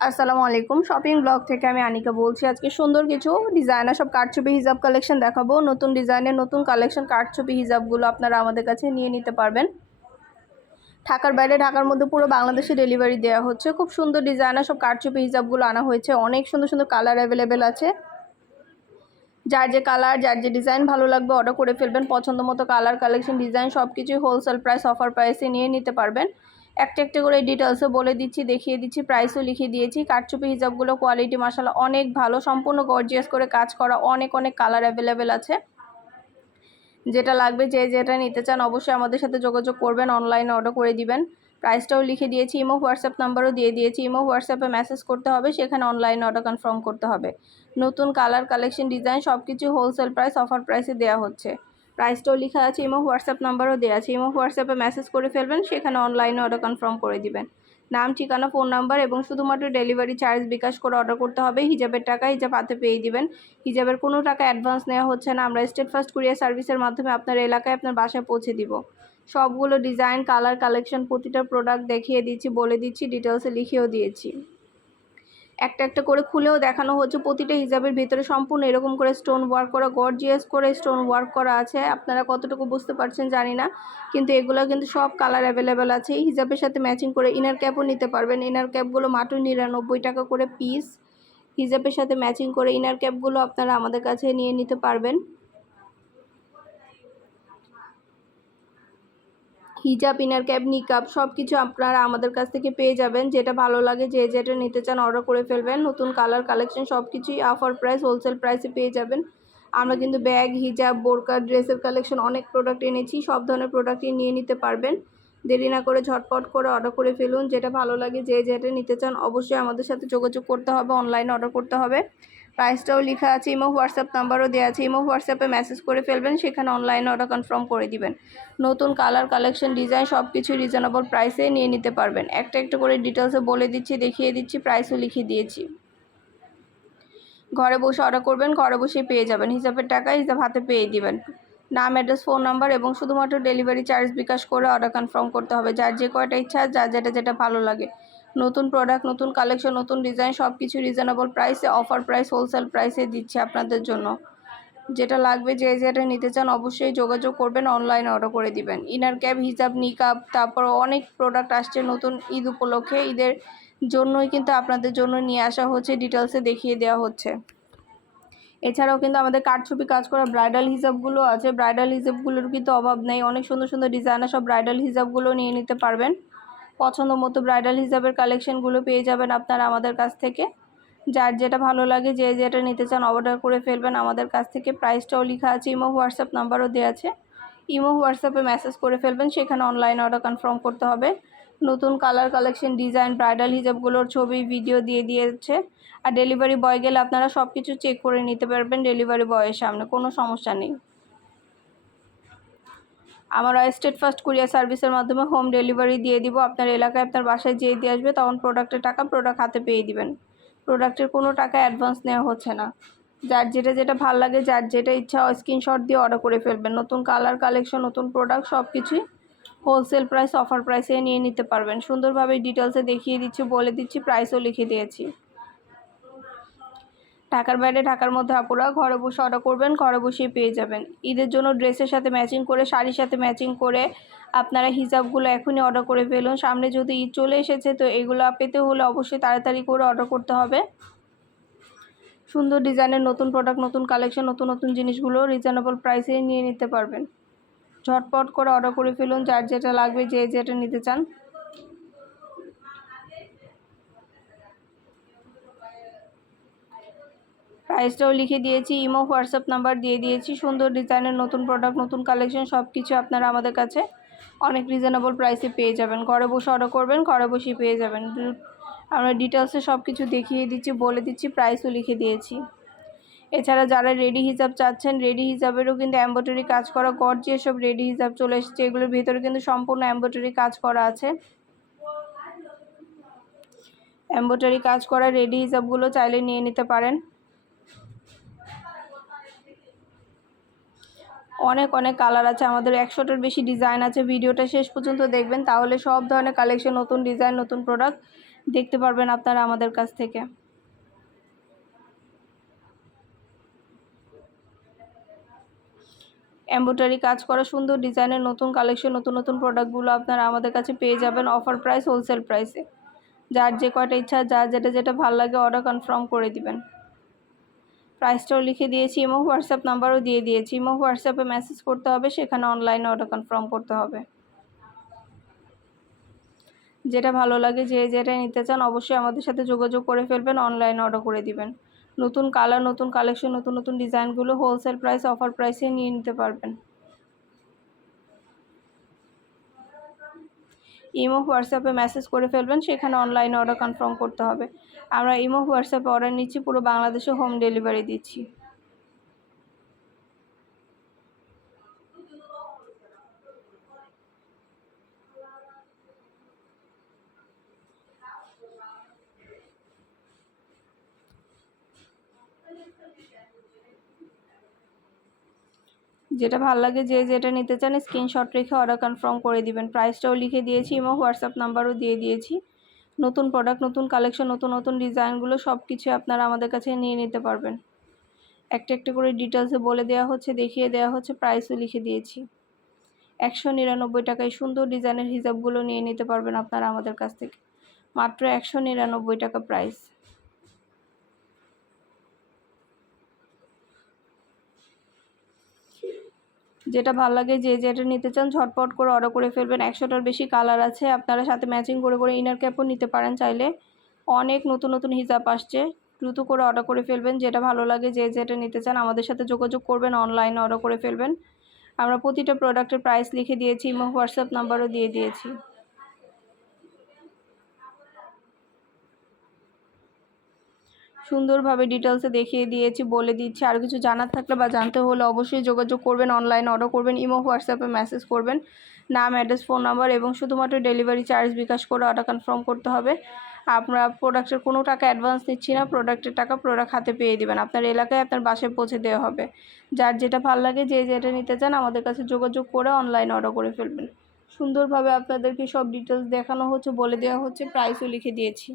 আসসালামু আলাইকুম। Shopping blog থেকে আমি আনিকা বলছি। আজকে সুন্দর কিছু ডিজাইনার সব কারচুপি হিজাব কালেকশন দেখাবো। নতুন ডিজাইনের নতুন কালেকশন কারচুপি হিজাবগুলো আপনারা আমাদের কাছে নিয়ে নিতে পারবেন। ঢাকার বাইরে ঢাকার মধ্যে পুরো বাংলাদেশে ডেলিভারি দেওয়া হচ্ছে। খুব সুন্দর ডিজাইনার সব কারচুপি হিজাবগুলো আনা হয়েছে। অনেক সুন্দর সুন্দর কালার অ্যাভেলেবেল আছে। যার যে কালার যার যে ডিজাইন ভালো লাগবে অর্ডার করে ফেলবেন। পছন্দ মতো কালার কালেকশন ডিজাইন সব কিছুই হোলসেল প্রাইস অফার প্রাইসে নিয়ে নিতে পারবেন। একটা একটা করে ডিটেলসও বলে দিচ্ছি, দেখিয়ে দিচ্ছি, প্রাইসও লিখে দিয়েছি। কারচুপি হিজাবগুলো কোয়ালিটি মাশাআল্লাহ অনেক ভালো, সম্পূর্ণ গর্জিয়াস করে কাজ করা। অনেক অনেক কালার অ্যাভেলেবেল আছে। যেটা লাগবে যে যেটা নিতে চান অবশ্যই আমাদের সাথে যোগাযোগ করবেন, অনলাইনে অর্ডার করে দিবেন। প্রাইসটাও লিখে দিয়েছি, ইমো হোয়াটসঅ্যাপ নাম্বারও দিয়ে দিয়েছি। ইমো হোয়াটসঅ্যাপে মেসেজ করতে হবে, সেখানে অনলাইনে অর্ডার কনফার্ম করতে হবে। নতুন কালার কালেকশন ডিজাইন সব কিছু হোলসেল প্রাইস অফার প্রাইসে দেওয়া হচ্ছে। প্রাইসটাও লেখা আছে, ইমো হোয়াটসঅ্যাপ নাম্বারও দেওয়া আছে। ইমো হোয়াটসঅ্যাপে মেসেজ করে ফেলবেন, সেখানে অনলাইনে অর্ডার কনফার্ম করে দিবেন। নাম, ঠিকানা, ফোন নাম্বার এবং শুধুমাত্র ডেলিভারি চার্জ বিকাশ করে অর্ডার করতে হবে। হিজাবের টাকা হিজাব হাতে পেয়ে দিবেন। হিজাবের কোনো টাকা অ্যাডভান্স নেওয়া হচ্ছে না। আমরা স্টেট ফার্স্ট কুরিয়ার সার্ভিসের মাধ্যমে আপনার এলাকায় আপনার বাসায় পৌঁছে দিব। সবগুলো ডিজাইন কালার কালেকশন প্রতিটা প্রোডাক্ট দেখিয়ে দিচ্ছি, বলে দিচ্ছি, ডিটেলসে লিখেও দিয়েছি। একটা একটা করে খুলেও দেখানো হচ্ছে। প্রতিটা হিজাবের ভিতরে সম্পূর্ণ এরকম করে স্টোন ওয়ার্ক করা, গর্জিয়াস করে স্টোন ওয়ার্ক করা আছে। আপনারা কতটুকু বুঝতে পারছেন জানি না, কিন্তু এগুলো কিন্তু সব কালার অ্যাভেলেবেল আছে। এই হিজাবের সাথে ম্যাচিং করে ইনার ক্যাপও নিতে পারবেন। ইনার ক্যাপগুলো মাত্র 99 টাকা করে পিস। হিজাবের সাথে ম্যাচিং করে ইনার ক্যাপগুলো আপনারা আমাদের কাছে নিয়ে নিতে পারবেন। হিজাব, ইনার ক্যাপ, নিকাব সব কিছু আপনারা আমাদের কাছ থেকে পেয়ে যাবেন। যেটা ভালো লাগে যে যেটা নিতে চান অর্ডার করে ফেলবেন। নতুন কালার কালেকশন সব কিছুই অফার প্রাইস হোলসেল প্রাইসে পেয়ে যাবেন। আমরা কিন্তু ব্যাগ, হিজাব, বোরকা, ড্রেসের কালেকশন অনেক প্রোডাক্ট এনেছি। সব ধরনের প্রোডাক্টই নিয়ে নিতে পারবেন। দেরি না করে ঝটপট করে অর্ডার করে ফেলুন। যেটা ভালো লাগে যে যেটা নিতে চান অবশ্যই আমাদের সাথে যোগাযোগ করতে হবে, অনলাইনে অর্ডার করতে হবে। প্রাইসটাও লেখা আছে, ইমো হোয়াটসঅ্যাপ নাম্বারও দেওয়া আছে। ইমো হোয়াটসঅ্যাপে মেসেজ করে ফেলবেন, সেখানে অনলাইনে অর্ডার কনফার্ম করে দিবেন। নতুন কালার কালেকশন ডিজাইন সব কিছু রিজনেবল প্রাইসে নিয়ে নিতে পারবেন। একটা একটা করে ডিটেলসে বলে দিচ্ছি, দেখিয়ে দিচ্ছি, প্রাইসও লিখে দিয়েছি। ঘরে বসে অর্ডার করবেন, ঘরে বসেই পেয়ে যাবেন। হিসাবের টাকা হিসাব হাতে পেয়ে দিবেন। নাম, অ্যাড্রেস, ফোন নাম্বার এবং শুধুমাত্র ডেলিভারি চার্জ বিকাশ করে অর্ডার কনফার্ম করতে হবে। যার যে কয়টা ইচ্ছা, যার যেটা যেটা ভালো লাগে। নতুন প্রোডাক্ট, নতুন কালেকশন, নতুন ডিজাইন সব কিছু রিজনেবল প্রাইসে অফার প্রাইস হোলসেল প্রাইসে দিচ্ছি আপনাদের জন্য। যেটা লাগবে যে যেটা নিতে চান অবশ্যই যোগাযোগ করবেন, অনলাইনে অর্ডার করে দিবেন। ইনার ক্যাপ, হিজাব, নিকাব, তারপর অনেক প্রোডাক্ট আসছে নতুন ঈদ উপলক্ষে। ঈদের জন্যই কিন্তু আপনাদের জন্য নিয়ে আসা হচ্ছে, ডিটেলসে দেখিয়ে দেওয়া হচ্ছে। এছাড়াও কিন্তু আমাদের কারচুপি কাজ করা ব্রাইডাল হিজাবগুলো আছে। ব্রাইডাল হিজাবগুলোর কিন্তু অভাব নেই। অনেক সুন্দর সুন্দর ডিজাইনার সব ব্রাইডাল হিজাবগুলো নিয়ে নিতে পারবেন। পছন্দ মতো ব্রাইডাল হিজাবের কালেকশনগুলো পেয়ে যাবেন আপনারা আমাদের কাছ থেকে। যার যেটা ভালো লাগে যে যেটা নিতে চান অর্ডার করে ফেলবেন আমাদের কাছ থেকে। প্রাইসটাও লেখা আছে, ইমো হোয়াটসঅ্যাপ নাম্বারও দেওয়া আছে। ইমো হোয়াটসঅ্যাপে মেসেজ করে ফেলবেন, সেখানে অনলাইন অর্ডার কনফার্ম করতে হবে। নতুন কালার কালেকশন ডিজাইন ব্রাইডাল হিজাবগুলোর ছবি ভিডিও দিয়ে দিয়েছে। আর ডেলিভারি বয় গেলে আপনারা সব কিছু চেক করে নিতে পারবেন ডেলিভারি বয়ের সামনে, কোনো সমস্যা নেই। আমরা স্টেট ফার্স্ট কুরিয়ার সার্ভিসের মাধ্যমে হোম ডেলিভারি দিয়ে দিব। আপনার এলাকায় আপনার বাসায় যেয়ে দিয়ে আসবে, তখন প্রোডাক্টের টাকা প্রোডাক্ট হাতে পেয়ে দিবেন। প্রোডাক্টের কোনো টাকা অ্যাডভান্স নেওয়া হচ্ছে না। যার যেটা যেটা ভালো লাগে, যার যেটা ইচ্ছা স্ক্রিনশট দিয়ে অর্ডার করে ফেলবেন। নতুন কালার কালেকশন, নতুন প্রোডাক্ট সব কিছুই হোলসেল প্রাইস অফার প্রাইসে নিয়ে নিতে পারবেন। সুন্দরভাবে ডিটেলসে দেখিয়ে দিচ্ছি, বলে দিচ্ছি, প্রাইসও লিখে দিয়েছি। ঢাকার বাইরে ঢাকার মধ্যে আপুরা ঘরে বসে অর্ডার করবেন, ঘরে বসেই পেয়ে যাবেন। ঈদের জন্য ড্রেসের সাথে ম্যাচিং করে, শাড়ির সাথে ম্যাচিং করে আপনারা হিজাবগুলো এখনই অর্ডার করে ফেলুন। সামনে যদি ঈদ চলে এসেছে, তো এগুলো পেতে হলে অবশ্যই তাড়াতাড়ি করে অর্ডার করতে হবে। সুন্দর ডিজাইনের নতুন প্রোডাক্ট, নতুন কালেকশন, নতুন নতুন জিনিসগুলো রিজনেবল প্রাইসে নিয়ে নিতে পারবেন। ঝটপট করে অর্ডার করে ফেলুন, যার যেটা লাগবে যে যেটা নিতে চান। প্রাইসটাও লিখে দিয়েছি, ইমো হোয়াটসঅ্যাপ নাম্বার দিয়ে দিয়েছি। সুন্দর ডিজাইনের নতুন প্রোডাক্ট, নতুন কালেকশন সব কিছু আপনারা আমাদের কাছে অনেক রিজনেবল প্রাইসে পেয়ে যাবেন। ঘরে বসে অর্ডার করবেন, ঘরে বসেই পেয়ে যাবেন। আমরা ডিটেলসে সব কিছু দেখিয়ে দিচ্ছি, বলে দিচ্ছি, প্রাইসও লিখে দিয়েছি। এছাড়া যারা রেডি হিজাব চাচ্ছেন, রেডি হিজাবেরও কিন্তু এমব্রয়ডারি কাজ করা গর্জিয়াস সব রেডি হিজাব চলে এসেছে। এগুলোর ভিতরে কিন্তু সম্পূর্ণ এমব্রয়ডারি কাজ করা আছে। এমব্রয়ডারি কাজ করা রেডি হিজাবগুলো চাইলে নিয়ে নিতে পারেন। অনেক অনেক কালার আছে, আমাদের 100টার বেশি ডিজাইন আছে। ভিডিওটা শেষ পর্যন্ত দেখবেন, তাহলে সব ধরনের কালেকশন, নতুন ডিজাইন, নতুন প্রোডাক্ট দেখতে পারবেন আপনারা আমাদের কাছ থেকে। এমব্রয়ডারি কাজ করা সুন্দর ডিজাইনের নতুন কালেকশন, নতুন নতুন প্রোডাক্টগুলো আপনারা আমাদের কাছে পেয়ে যাবেন অফার প্রাইস, হোলসেল প্রাইসে। যার যে কয়টা ইচ্ছা, যার যেটা ভালো লাগে অর্ডার কনফার্ম করে দিবেন। প্রাইসটাও লিখে দিয়েছি এবং হোয়াটসঅ্যাপ নাম্বারও দিয়ে দিয়েছি। এবং হোয়াটসঅ্যাপে মেসেজ করতে হবে, সেখানে অনলাইনে অর্ডার কনফার্ম করতে হবে। যেটা ভালো লাগে, যেটা নিতে চান অবশ্যই আমাদের সাথে যোগাযোগ করে ফেলবেন, অনলাইনে অর্ডার করে দিবেন। নতুন কালার, নতুন কালেকশন, নতুন নতুন ডিজাইনগুলো হোলসেল প্রাইস, অফার প্রাইসে নিয়ে নিতে পারবেন। ইমো হোয়াটসঅ্যাপে মেসেজ করে ফেলবেন, সেখানে অনলাইনে অর্ডার কনফার্ম করতে হবে। আমরা ইমো হোয়াটসঅ্যাপে অর্ডার নিচ্ছি, পুরো বাংলাদেশে হোম ডেলিভারি দিচ্ছি। যেটা ভালো লাগে, যেটা নিতে চান স্ক্রিনশট রেখে অর্ডার কনফার্ম করে দিবেন। প্রাইসটাও লিখে দিয়েছি এবং হোয়াটসঅ্যাপ নাম্বারও দিয়ে দিয়েছি। নতুন প্রোডাক্ট, নতুন কালেকশন, নতুন নতুন ডিজাইনগুলো সব কিছু আপনারা আমাদের কাছে নিয়ে নিতে পারবেন। একটা একটা করে ডিটেলসে বলে দেওয়া হচ্ছে, দেখিয়ে দেওয়া হচ্ছে, প্রাইসও লিখে দিয়েছি। 199 টাকায় সুন্দর ডিজাইনের হিজাবগুলো নিয়ে নিতে পারবেন আপনারা আমাদের কাছ থেকে। মাত্র 199 টাকা প্রাইস। যেটা ভালো লাগে, যেটা নিতে চান ঝটপট করে অর্ডার করে ফেলবেন। 100টার বেশি কালার আছে, আপনারা সাথে ম্যাচিং করে ইনার ক্যাপও নিতে পারেন চাইলে। অনেক নতুন নতুন হিজাব আসছে, দ্রুত করে অর্ডার করে ফেলবেন। যেটা ভালো লাগে, যেটা নিতে চান আমাদের সাথে যোগাযোগ করবেন, অনলাইনে অর্ডার করে ফেলবেন। আমরা প্রতিটা প্রোডাক্টের প্রাইস লিখে দিয়েছি এবং হোয়াটসঅ্যাপ নাম্বারও দিয়ে দিয়েছি। সুন্দরভাবে ডিটেলসে দেখিয়ে দিয়েছি, বলে দিচ্ছি। আর কিছু জানার থাকলে বা জানতে হলে অবশ্যই যোগাযোগ করবেন, অনলাইনে অর্ডার করবেন, ইমো হোয়াটসঅ্যাপে মেসেজ করবেন। নাম, অ্যাড্রেস, ফোন নাম্বার এবং শুধুমাত্র ডেলিভারি চার্জ বিকাশ করে অর্ডার কনফার্ম করতে হবে। আমরা প্রোডাক্টের কোনো টাকা অ্যাডভান্স নিচ্ছি না, প্রোডাক্টের টাকা প্রোডাক্ট হাতে পেয়ে দেবেন। আপনার এলাকায় আপনার বাসায় পৌঁছে দেওয়া হবে। যার যেটা ভালো লাগে, যেটা নিতে চান আমাদের কাছে যোগাযোগ করে অনলাইনে অর্ডার করে ফেলবেন। সুন্দরভাবে আপনাদেরকে সব ডিটেলস দেখানো হচ্ছে, বলে দেওয়া হচ্ছে, প্রাইসও লিখে দিয়েছি।